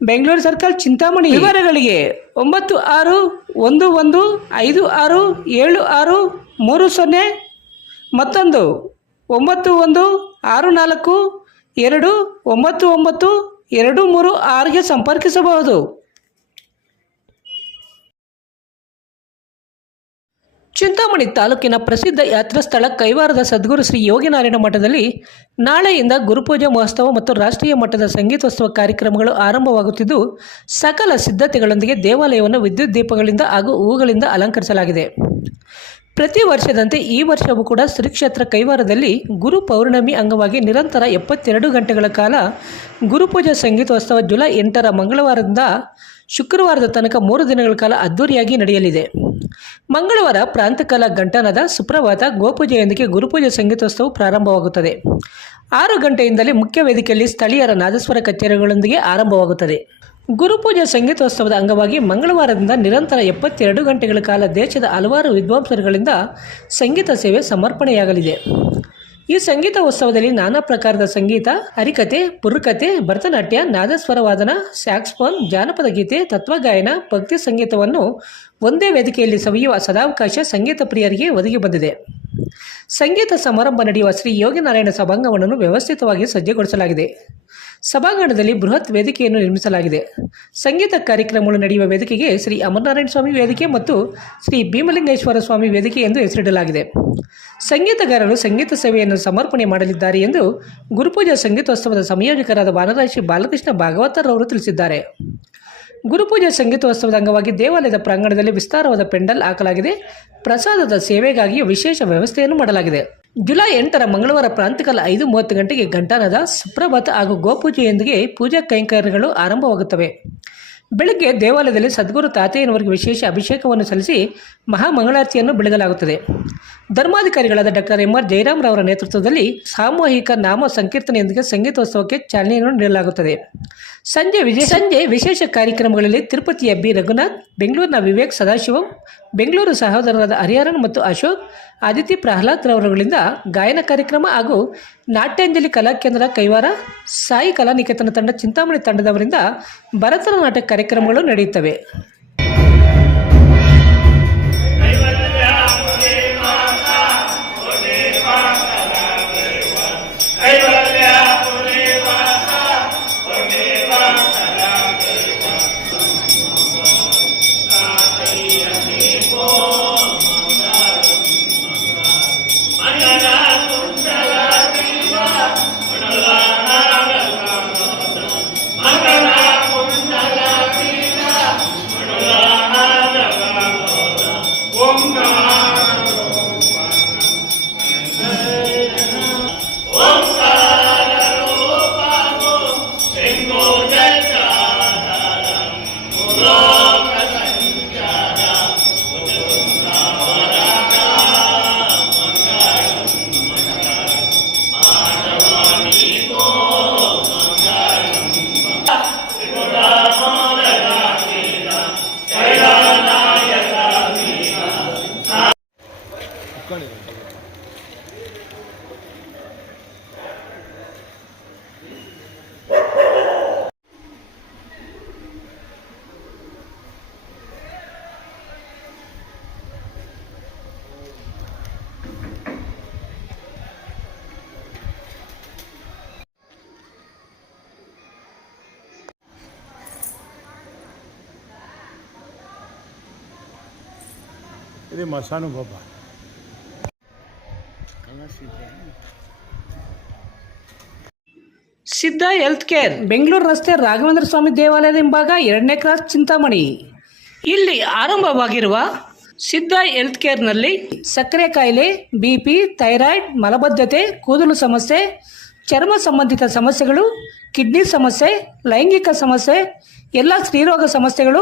Bengaluru circle Chintamani. ವಿವರಗಳಿಗೆ ಒಂಬತ್ತು ಆರು ಒಂದು ಒಂದು ಐದು ಆರು ಏಳು ಆರು ಮೂರು ಸೊನ್ನೆ ಮತ್ತೊಂದು ಒಂಬತ್ತು ಒಂದು ಆರು ನಾಲ್ಕು ಎರಡು ಒಂಬತ್ತು ಒಂಬತ್ತು ಎರಡು ಮೂರು ಆರಿಗೆ ಸಂಪರ್ಕಿಸಬಹುದು. ಚಿಂತಾಮಣಿ ತಾಲೂಕಿನ ಪ್ರಸಿದ್ಧ ಯಾತ್ರಾ ಸ್ಥಳ ಕೈವಾರದ ಸದ್ಗುರು ಶ್ರೀ ಯೋಗಿನಾರಾಯಣ ಮಠದಲ್ಲಿ ನಾಳೆಯಿಂದ ಗುರುಪೂಜಾ ಮಹೋತ್ಸವ ಮತ್ತು ರಾಷ್ಟ್ರೀಯ ಮಟ್ಟದ ಸಂಗೀತೋತ್ಸವ ಕಾರ್ಯಕ್ರಮಗಳು ಆರಂಭವಾಗುತ್ತಿದ್ದು, ಸಕಲ ಸಿದ್ಧತೆಗಳೊಂದಿಗೆ ದೇವಾಲಯವನ್ನು ವಿದ್ಯುತ್ ದೀಪಗಳಿಂದ ಹಾಗೂ ಹೂಗಳಿಂದ ಅಲಂಕರಿಸಲಾಗಿದೆ. ಪ್ರತಿ ವರ್ಷದಂತೆ ಈ ವರ್ಷವೂ ಕೂಡ ಶ್ರೀಕ್ಷೇತ್ರ ಕೈವಾರದಲ್ಲಿ ಗುರು ಪೌರ್ಣಮಿ ಅಂಗವಾಗಿ ನಿರಂತರ ಎಪ್ಪತ್ತೆರಡು ಗಂಟೆಗಳ ಕಾಲ ಗುರುಪೂಜಾ ಸಂಗೀತೋತ್ಸವ ಜುಲೈ ಎಂಟರ ಮಂಗಳವಾರದಿಂದ ಶುಕ್ರವಾರದ ತನಕ ಮೂರು ದಿನಗಳ ಕಾಲ ಅದ್ದೂರಿಯಾಗಿ ನಡೆಯಲಿದೆ. ಮಂಗಳವಾರ ಪ್ರಾಂತಕಾಲ ಗಂಟನದ ಸುಪ್ರಭಾತ ಗೋಪೂಜೆಯೊಂದಿಗೆ ಗುರುಪೂಜೆ ಸಂಗೀತೋತ್ಸವ ಪ್ರಾರಂಭವಾಗುತ್ತದೆ. ಆರು ಗಂಟೆಯಿಂದಲೇ ಮುಖ್ಯ ವೇದಿಕೆಯಲ್ಲಿ ಸ್ಥಳೀಯರ ನಾದಸ್ವರ ಕಚೇರಿಗಳೊಂದಿಗೆ ಆರಂಭವಾಗುತ್ತದೆ. ಗುರುಪೂಜೆ ಸಂಗೀತೋತ್ಸವದ ಅಂಗವಾಗಿ ಮಂಗಳವಾರದಿಂದ ನಿರಂತರ ಎಪ್ಪತ್ತೆರಡು ಗಂಟೆಗಳ ಕಾಲ ದೇಶದ ಹಲವಾರು ವಿದ್ವಾಂಸರುಗಳಿಂದ ಸಂಗೀತ ಸೇವೆ ಸಮರ್ಪಣೆಯಾಗಲಿದೆ. ಈ ಸಂಗೀತ ಉತ್ಸವದಲ್ಲಿ ನಾನಾ ಪ್ರಕಾರದ ಸಂಗೀತ, ಹರಿಕತೆ, ಪುರುಕತೆ, ಭರತನಾಟ್ಯ ನಾದಸ್ವರ ವಾದನ ಸ್ಯಾಕ್ಸ್ಫೋನ್, ಜಾನಪದ ಗೀತೆ, ತತ್ವಗಾಯನ, ಭಕ್ತಿ ಸಂಗೀತವನ್ನು ಒಂದೇ ವೇದಿಕೆಯಲ್ಲಿ ಸವಿಯುವ ಸದಾವಕಾಶ ಸಂಗೀತ ಪ್ರಿಯರಿಗೆ ಒದಗಿ ಬಂದಿದೆ. ಸಂಗೀತ ಸಮಾರಂಭ ನಡೆಯುವ ಶ್ರೀ ಯೋಗಿನಾರಾಯಣ ಸಭಾಂಗಣವನ್ನು ವ್ಯವಸ್ಥಿತವಾಗಿ ಸಜ್ಜುಗೊಳಿಸಲಾಗಿದೆ. ಸಭಾಂಗಣದಲ್ಲಿ ಬೃಹತ್ ವೇದಿಕೆಯನ್ನು ನಿರ್ಮಿಸಲಾಗಿದೆ. ಸಂಗೀತ ಕಾರ್ಯಕ್ರಮಗಳು ನಡೆಯುವ ವೇದಿಕೆಗೆ ಶ್ರೀ ಅಮರನಾರಾಯಣ ಸ್ವಾಮಿ ವೇದಿಕೆ ಮತ್ತು ಶ್ರೀ ಭೀಮಲಿಂಗೇಶ್ವರ ಸ್ವಾಮಿ ವೇದಿಕೆ ಎಂದು ಹೆಸರಿಡಲಾಗಿದೆ. ಸಂಗೀತಗಾರರು ಸಂಗೀತ ಸೇವೆಯನ್ನು ಸಮರ್ಪಣೆ ಮಾಡಲಿದ್ದಾರೆ ಎಂದು ಗುರುಪೂಜಾ ಸಂಗೀತೋತ್ಸವದ ಸಂಯೋಜಕರಾದ ವಾನರಾಶಿ ಬಾಲಕೃಷ್ಣ ಭಾಗವತರವರು ತಿಳಿಸಿದ್ದಾರೆ. ಗುರುಪೂಜಾ ಸಂಗೀತೋತ್ಸವದ ಅಂಗವಾಗಿ ದೇವಾಲಯದ ಪ್ರಾಂಗಣದಲ್ಲಿ ವಿಸ್ತಾರವಾದ ಪೆಂಡಲ್ ಹಾಕಲಾಗಿದೆ. ಪ್ರಸಾದದ ಸೇವೆಗಾಗಿ ವಿಶೇಷ ವ್ಯವಸ್ಥೆಯನ್ನು ಮಾಡಲಾಗಿದೆ. ಜುಲೈ ಎಂಟರ ಮಂಗಳವಾರ ಪ್ರಾಂತಿಕಾಲ ಐದು ಮೂವತ್ತು ಗಂಟೆಗೆ ಘಂಟಾನದ ಸುಪ್ರಭಾತ ಹಾಗೂ ಗೋಪೂಜೆಯೊಂದಿಗೆ ಪೂಜಾ ಕೈಂಕರ್ಯಗಳು ಆರಂಭವಾಗುತ್ತವೆ. ಬೆಳಗ್ಗೆ ದೇವಾಲಯದಲ್ಲಿ ಸದ್ಗುರು ತಾತೆಯನವರಿಗೆ ವಿಶೇಷ ಅಭಿಷೇಕವನ್ನು ಸಲ್ಲಿಸಿ ಮಹಾಮಂಗಳಾರತಿಯನ್ನು ಬೆಳಗಲಾಗುತ್ತದೆ. ಧರ್ಮಾಧಿಕಾರಿಗಳಾದ ಡಾಕ್ಟರ್ ಎಂ ಆರ್ ಜಯರಾಮ್ರವರ ನೇತೃತ್ವದಲ್ಲಿ ಸಾಮೂಹಿಕ ನಾಮ ಸಂಕೀರ್ತನೆಯೊಂದಿಗೆ ಸಂಗೀತೋತ್ಸವಕ್ಕೆ ಚಾಲನೆಯನ್ನು ನೀಡಲಾಗುತ್ತದೆ. ಸಂಜೆ ವಿಜಯ ಸಂಜೆ ವಿಶೇಷ ಕಾರ್ಯಕ್ರಮಗಳಲ್ಲಿ ತಿರುಪತಿಯ ಬಿ. ರಘುನಾಥ್ ಬೆಂಗಳೂರಿನ ವಿವೇಕ್ ಸದಾಶಿವಂ ಬೆಂಗಳೂರು ಸಹೋದರರಾದ ಹರಿಹರನ್ ಮತ್ತು ಅಶೋಕ್ ಆದಿತ್ಯ ಪ್ರಹ್ಲಾದ್ ರವರುಗಳಿಂದ ಗಾಯನ ಕಾರ್ಯಕ್ರಮ ಹಾಗೂ ನಾಟ್ಯಾಂಜಲಿ ಕಲಾಕೇಂದ್ರ ಕೈವಾರ ಸಾಯಿ ಕಲಾ ನಿಕೇತನ ತಂಡ ಚಿಂತಾಮಣಿ ತಂಡದವರಿಂದ ಭರತನಾಟ್ಯ ಕಾರ್ಯಕ್ರಮಗಳು ನಡೆಯುತ್ತವೆ. ఇది మసానుభవ ಸಿದ್ಧ ಹೆಲ್ತ್ ಕೇರ್ ಬೆಂಗಳೂರು ರಸ್ತೆ ರಾಘವೇಂದ್ರ ಸ್ವಾಮಿ ದೇವಾಲಯದ ಹಿಂಭಾಗ ಎರಡನೇ ಕ್ರಾಸ್ ಚಿಂತಾಮಣಿ ಇಲ್ಲಿ ಆರಂಭವಾಗಿರುವ ಸಿದ್ಧ ಹೆಲ್ತ್ ಕೇರ್ನಲ್ಲಿ ಸಕ್ಕರೆ ಕಾಯಿಲೆ ಬಿ ಪಿ ಥೈರಾಯ್ಡ್ ಮಲಬದ್ಧತೆ ಕೂದಲು ಸಮಸ್ಯೆ ಚರ್ಮ ಸಂಬಂಧಿತ ಸಮಸ್ಯೆಗಳು ಕಿಡ್ನಿ ಸಮಸ್ಯೆ ಲೈಂಗಿಕ ಸಮಸ್ಯೆ ಎಲ್ಲ ಸ್ತ್ರೀರೋಗ ಸಮಸ್ಯೆಗಳು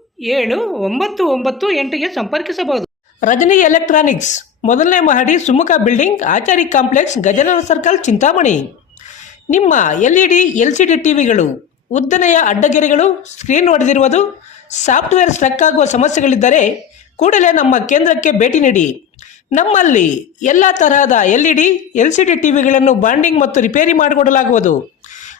ಏಳು, ಒಂಬತ್ತು ಒಂಬತ್ತು, ಎಂಟಿಗೆ ಸಂಪರ್ಕಿಸಬಹುದು. ರಜನಿ ಎಲೆಕ್ಟ್ರಾನಿಕ್ಸ್, ಮೊದಲನೇ ಮಹಡಿ Sumukha building, Achari complex, Gajanana circle, Chintamani. ನಿಮ್ಮ L E D L C D ಟಿವಿಗಳು, ಉದ್ದನೆಯ ಅಡ್ಡಗೆರೆಗಳು, ಸ್ಕ್ರೀನ್ ಹೊಡೆದಿರುವುದು ಸಾಫ್ಟ್ವೇರ್ ಸ್ಟ್ರಕ್ ಆಗುವ ಸಮಸ್ಯೆಗಳಿದ್ದರೆ ಕೂಡಲೇ ನಮ್ಮ ಕೇಂದ್ರಕ್ಕೆ ಭೇಟಿ ನೀಡಿ. ನಮ್ಮಲ್ಲಿ ಎಲ್ಲ ತರಹದ L E D L C D ಟಿವಿಗಳನ್ನು bonding ಮತ್ತು ರಿಪೇರಿ ಮಾಡಿಕೊಡಲಾಗುವುದು.